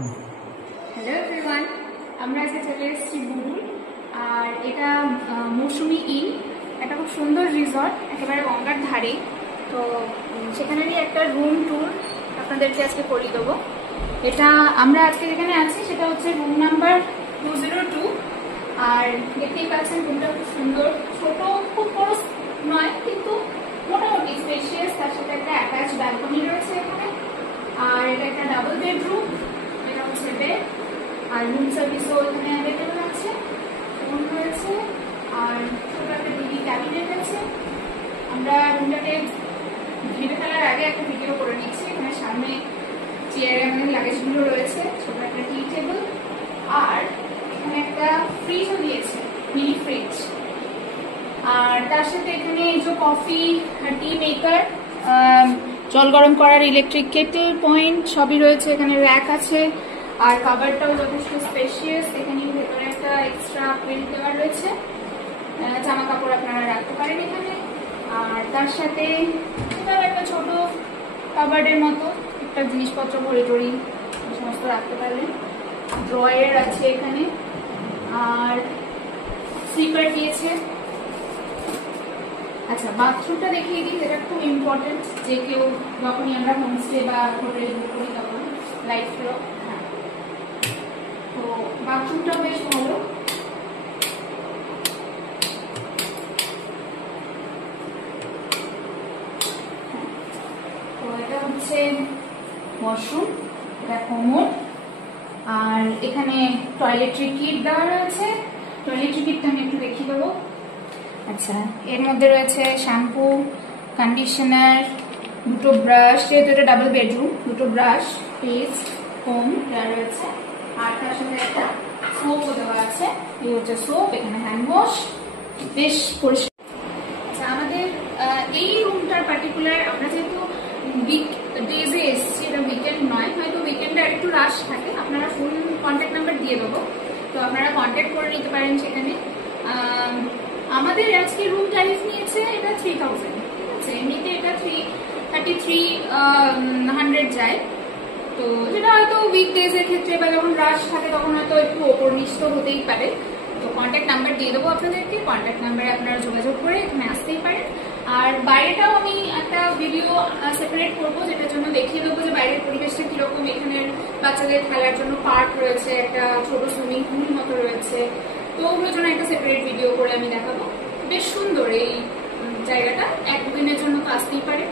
Hello everyone, আমরা আজকে চলে এসেছি বুলবুল। আর এটা মৌসুমি ইন, একটা খুব সুন্দর রিসর্ট একেবারে গঙ্গার ধারে। তো সেখানেরই একটা রুম ট্যুর আপনাদেরকে আজকে করিয়ে দেবো। এটা আমরা আজকে যেখানে আছি সেটা হচ্ছে রুম নাম্বার 202। আর দেখতেই পাচ্ছেন রুমটা খুব সুন্দর, ছোট, খুব বড় নয় কিন্তু মোটামুটি স্পেশিয়াস। তার সাথে একটা অ্যাটাচ ব্যালকনি রয়েছে এখানে। আর এটা একটা ডাবল বেডরুম, এটা হচ্ছে বেড। আর রুম সার্ভিসও এখানে অ্যাভেলেবল আছে, ফোন রয়েছে আর ছোট একটা টিভি ক্যাবিনেট আছে। আমরা রুমটাকে ভেবে ফেলার আগে একটা ভিডিও করে নিচ্ছি। এখানে সামনে চেয়ারে আমাদের লাগেজগুলো রয়েছে, ছোট একটা টি টেবিল, আর এখানে একটা ফ্রিজও দিয়েছে, মিনি ফ্রিজ। আর তার সাথে এখানে যে কফি, টি মেকার, জল গরম করার ইলেকট্রিক কেটল পয়েন্ট সবই রয়েছে। এখানে র্যাক আছে আর কাভারটাও যথেষ্ট স্পেশিয়াস। এখানে ভেতরে একটা এক্সট্রা বেল্ট দেওয়া রয়েছে, জামা কাপড় আপনারা রাখতে পারেন এখানে। আর তার সাথে একটা ছোট কাভার্ডের মতো একটা জিনিসপত্র ভরে টরি সমস্ত রাখতে পারবেন। ড্রয়ার আছে এখানে, আর স্লিপার দিয়েছে। আচ্ছা, বাথরুমটা দেখিয়ে দিই, যেটা খুব ইম্পর্টেন্ট। যে কেউ যখনই আমরা হোমস্টে বা হোটেলে বুক করি তখন লাইট ফ্লো। হ্যাঁ, তো বাথরুমটাও বেশ ভালো। তো এটা হচ্ছে ওয়াশরুম, এটা কোমর। আর এখানে টয়লেট্রি কিট দেওয়া রয়েছে। টয়লেট্রি কিটটা আমি একটু দেখিয়ে দেবো। আচ্ছা, এর মধ্যে রয়েছে শ্যাম্পু, কন্ডিশনার, দুটো ব্রাশ, যেহেতু এটা ডাবল বেডরুম, দুটো ব্রাশ, পেস্ট, ফোম দেওয়া রয়েছে। আর তার সাথে একটা সোপও দেওয়া আছে। এই হচ্ছে সোপ, এখানে হ্যান্ড ওয়াশ, বেশ পরিষ্কার। আচ্ছা, আমাদের এই রুমটার পার্টিকুলার, আমরা যেহেতু উইক ডেজে এসছি, এটা উইকেন্ড নয়, হয়তো উইকেন্ডে একটু রাশ থাকে। আপনারা ফুল কন্ট্যাক্ট নাম্বার দিয়ে দেবো, তো আপনারা কন্ট্যাক্ট করে নিতে পারেন সেখানে। আমাদের আজকে রুম টাইপ নিয়েছে এটা 3000, ঠিক আছে। এমনিতে এটা 33300 যায়। তো যেটা হয়তো উইকডেজ এর ক্ষেত্রে বা যখন রাশ থাকে তখন হয়তো একটু ওপর নিচ তো হতেই পারে। তো কন্ট্যাক্ট নাম্বার দিয়ে দেবো আপনাদেরকে, কন্ট্যাক্ট নাম্বারে আপনারা যোগাযোগ করে এখানে আসতেই পারেন। আর বাইরেটাও আমি একটা ভিডিও সেপারেট করবো, যেটার জন্য দেখিয়ে দেবো যে বাইরের পরিবেশটা কিরকম। এখানের বাচ্চাদের খেলার জন্য পার্ক রয়েছে, একটা ছোট সুইমিং পুল মতো রয়েছে। তো ওগুলোর জন্য একটা সেপারেট ভিডিও করে আমি দেখাবো। বেশ সুন্দর এই জায়গাটা, এক দুদিনের জন্য তো আসতেই পারে।